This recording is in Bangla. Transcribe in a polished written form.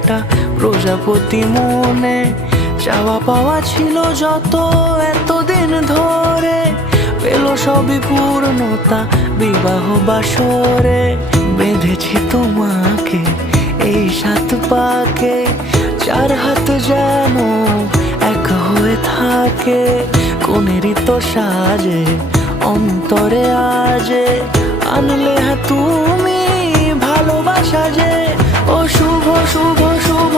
ফোঁটা প্রজাপতি মনে। চাওয়া পাওয়া ছিল যত এতদিন ধরে, পেল সবই পূর্ণতা বিবাহ বাসরে। বেঁধেছি তোমাকে এই 7 পাকে, 4 হাত যেন এক হয়ে থাকে। কোনেরই তো সাজে অন্তরে আজে, আনলে হ্যাঁ তুমি ভালোবাসা যে। ও শুভ শুভ শুভ